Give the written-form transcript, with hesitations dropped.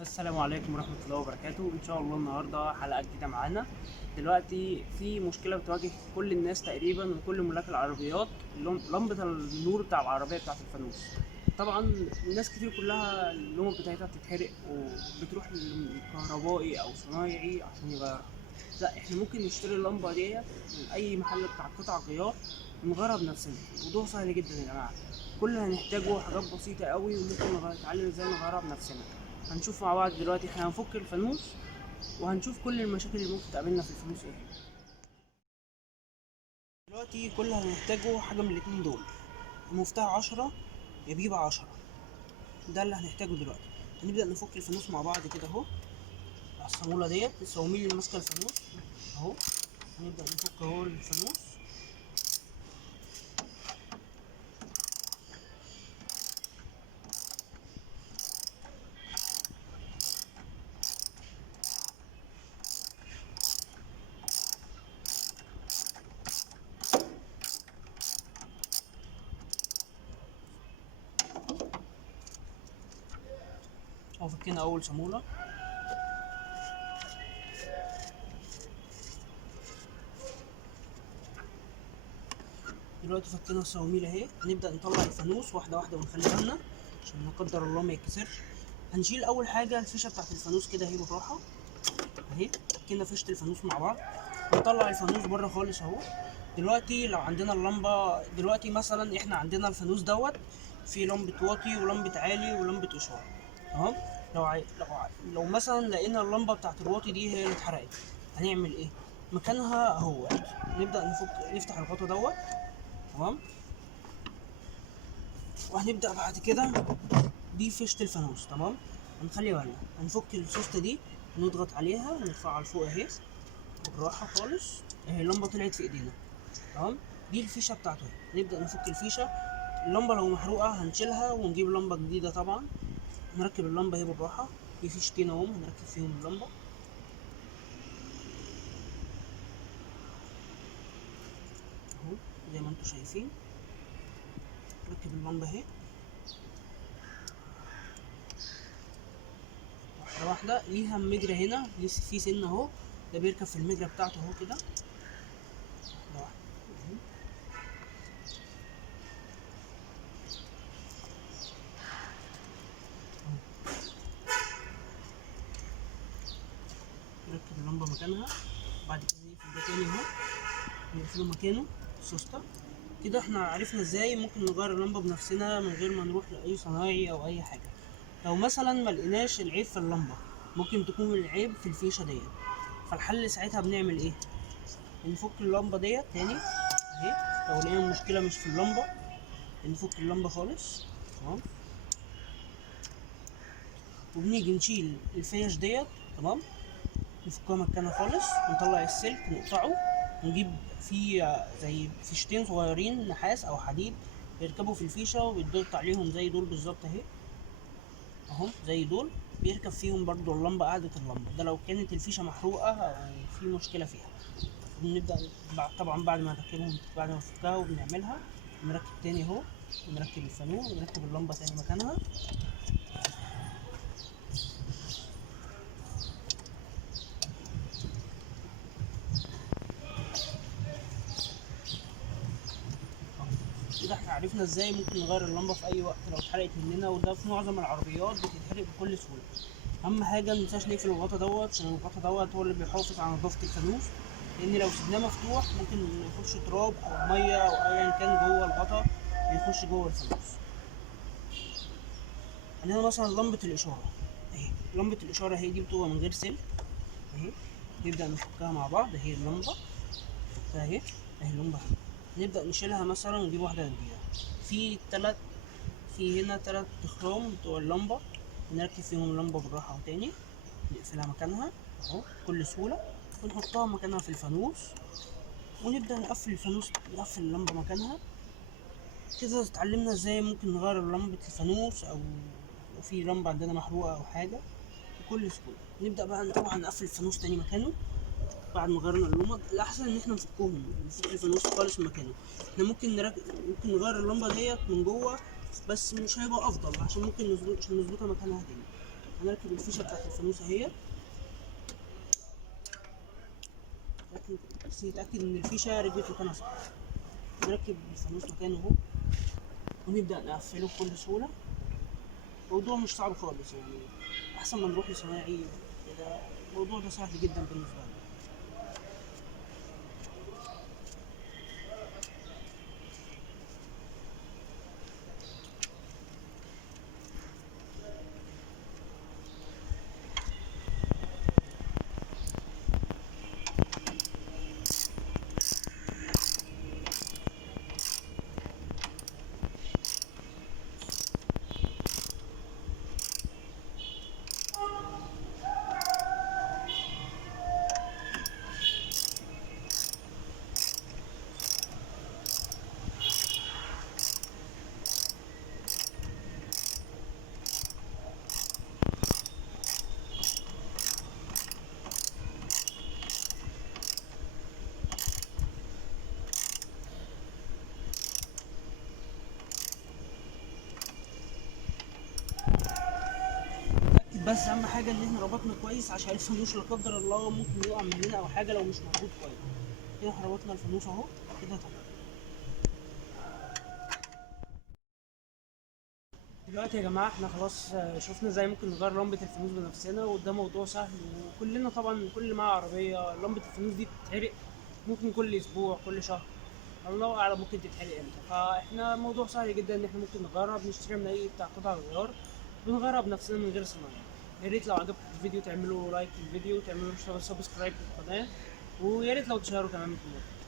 السلام عليكم ورحمة الله وبركاته. إن شاء الله النهاردة حلقة جديدة معانا. دلوقتي في مشكلة بتواجه كل الناس تقريبا وكل ملاك العربيات، لمبة النور بتاع العربية بتاعة الفانوس. طبعا الناس كتير كلها اللمبة بتاعتها بتتحرق وبتروح للكهربائي أو صنايعي عشان يغيرها. لا، احنا ممكن نشتري اللمبة ديت من أي محل بتاع قطع غيار ونغيرها بنفسنا. الموضوع سهل جدا يا جماعة، كل اللي هنحتاجه حاجات بسيطة قوي وممكن نتعلم ازاي نغيرها بنفسنا. هنشوف مع بعض دلوقتي. احنا هنفك الفانوس وهنشوف كل المشاكل اللي ممكن تقابلنا في الفانوس ايه هي. دلوقتي كل اللي هنحتاجه حاجة من الاتنين دول، المفتاح 10 يا بيبة 10. ده اللي هنحتاجه دلوقتي. هنبدأ نفك الفانوس مع بعض كده اهو على الصامولة ديت، الصواميل اللي ماسكة الفانوس اهو. هنبدأ نفك اهو الفانوس. اهو فكينا أول صامولة. دلوقتي فكينا الصواميل اهي. هنبدأ نطلع الفانوس واحدة واحدة ونخلي بالنا عشان لا قدر الله ما يتكسرش. هنشيل أول حاجة الفيشة بتاعت الفانوس كده اهي بالراحة اهي. فكينا فيشة الفانوس مع بعض. نطلع الفانوس بره خالص اهو. دلوقتي لو عندنا اللمبة، دلوقتي مثلا احنا عندنا الفانوس دوت في لمبة واطي ولمبة عالي ولمبة إشارة. تمام. لو مثلا لقينا اللمبة بتاعت الواطي دي هي اللي اتحرقت، هنعمل ايه؟ مكانها اهو. نبدأ نفتح الغطا دوت. تمام. وهنبدأ بعد كده دي فيشة الفانوس. تمام. هنخلي بالنا، هنفك السوستة دي ونضغط عليها ونرفعها لفوق اهي بالراحة خالص اهي. اللمبة طلعت في ايدينا. تمام. دي الفيشة بتاعته. نبدأ نفك الفيشة. اللمبة لو محروقة هنشيلها ونجيب لمبة جديدة طبعا. نركب اللمبة اهي بالراحة. في فيشتين اهم هنركب فيهم اللمبة اهو زي ما انتوا شايفين. نركب اللمبة اهي واحدة واحدة. ليها مجرى هنا، لسه في سن اهو، ده بيركب في المجرى بتاعته اهو كده. واحدة واحدة اهو. نركب اللمبة مكانها. بعد كده نقفل ده تاني اهو، نقفله مكانه سوستة كده. احنا عرفنا ازاي ممكن نغير اللمبة بنفسنا من غير ما نروح لأي صنايعي أو أي حاجة. لو مثلا ملقناش العيب في اللمبة، ممكن تكون العيب في الفيشة ديت. فالحل ساعتها بنعمل ايه؟ بنفك اللمبة ديت تاني اهي. لو لقينا المشكلة مش في اللمبة بنفك اللمبة خالص. تمام. وبنيجي نشيل الفيش ديت. تمام. نفكها مكانها خالص ونطلع السلك نقطعه ونجيب فيه زي فيشتين صغيرين نحاس او حديد بيركبوا في الفيشة وبيتضغط عليهم زي دول بالظبط اهي اهو. زي دول بيركب فيهم برضو اللمبة. قاعدة اللمبة ده لو كانت الفيشة محروقة او في مشكلة فيها. بنبدأ طبعا بعد ما نركبهم، بعد ما نفكها وبنعملها نركب تاني اهو. ونركب الفانوس ونركب اللمبة تاني مكانها. كده احنا عرفنا ازاي ممكن نغير اللمبه في اي وقت لو اتحرقت مننا، وده في معظم العربيات بتتحرق بكل سهوله. اهم حاجه مننساش نقفل الغطا دوت عشان الغطا دوت هو اللي بيحافظ على نظافه الفانوس. لان لو سيبناه مفتوح ممكن يخش تراب او ميه او ايا كان جوه الغطا بيخش جوه الفانوس. عندنا مثلا لمبه الاشاره اهي. لمبه الاشاره اهي دي بتبقى من غير سلك اهي. نبدا نفكها مع بعض اهي. اللمبه نفكها اهي اهي اللمبه اهي. نبدا نشيلها مثلا ونجيب واحده جديده. في هنا 3 خرام بتوع اللمبة، نركب فيهم اللمبة بالراحة تاني. نقفلها مكانها اهو بكل سهولة ونحطها مكانها في الفانوس. ونبدأ نقفل الفانوس، نقفل اللمبة مكانها كده. اتعلمنا ازاي ممكن نغير لمبة الفانوس او لو في لمبة عندنا محروقة او حاجة بكل سهولة. نبدأ بقى طبعا نقفل الفانوس تاني مكانه. بعد ما غيرنا اللمبة الأحسن إن احنا نفكهم، نفك الفانوس خالص من مكانه. احنا ممكن نغير اللمبة ديت من جوه، بس مش هيبقى أفضل عشان ممكن عشان نظبطها مكانها تاني. هنركب الفيشه بتاعت الفانوس اهي، بس نتاكد ان الفيشه ركبت مكانها صح. نركب الفانوس مكانه اهو، ونبدا نقفله بكل سهوله. الموضوع مش صعب خالص يعني، احسن ما نروح لصنايعي كده. الموضوع ده سهل جدا بالنسبه لنا. بس اهم حاجه ان احنا ربطنا كويس، عشان الفانوس لا قدر الله ممكن يقع مننا او حاجه لو مش مربوط كويس. كده احنا ربطنا الفانوس اهو، كده تمام. دلوقتي يا جماعه احنا خلاص شفنا ازاي ممكن نغير لمبه الفانوس بنفسنا، وده موضوع سهل. وكلنا طبعا كل اللي معاه عربيه لمبه الفانوس دي بتتحرق، ممكن كل اسبوع كل شهر، الله اعلم ممكن تتحرق امتى. فاحنا موضوع سهل جدا ان احنا ممكن نغيرها، بنشتري من اي بتاع قطع غيار، بنغيرها بنفسنا من غير صناعي. يا ريت لو عجبكم الفيديو تعملوا لايك للفيديو، وتعملوا سبسكرايب للقناه، ويا ريت لو تشاركوا كمان في الموضوع.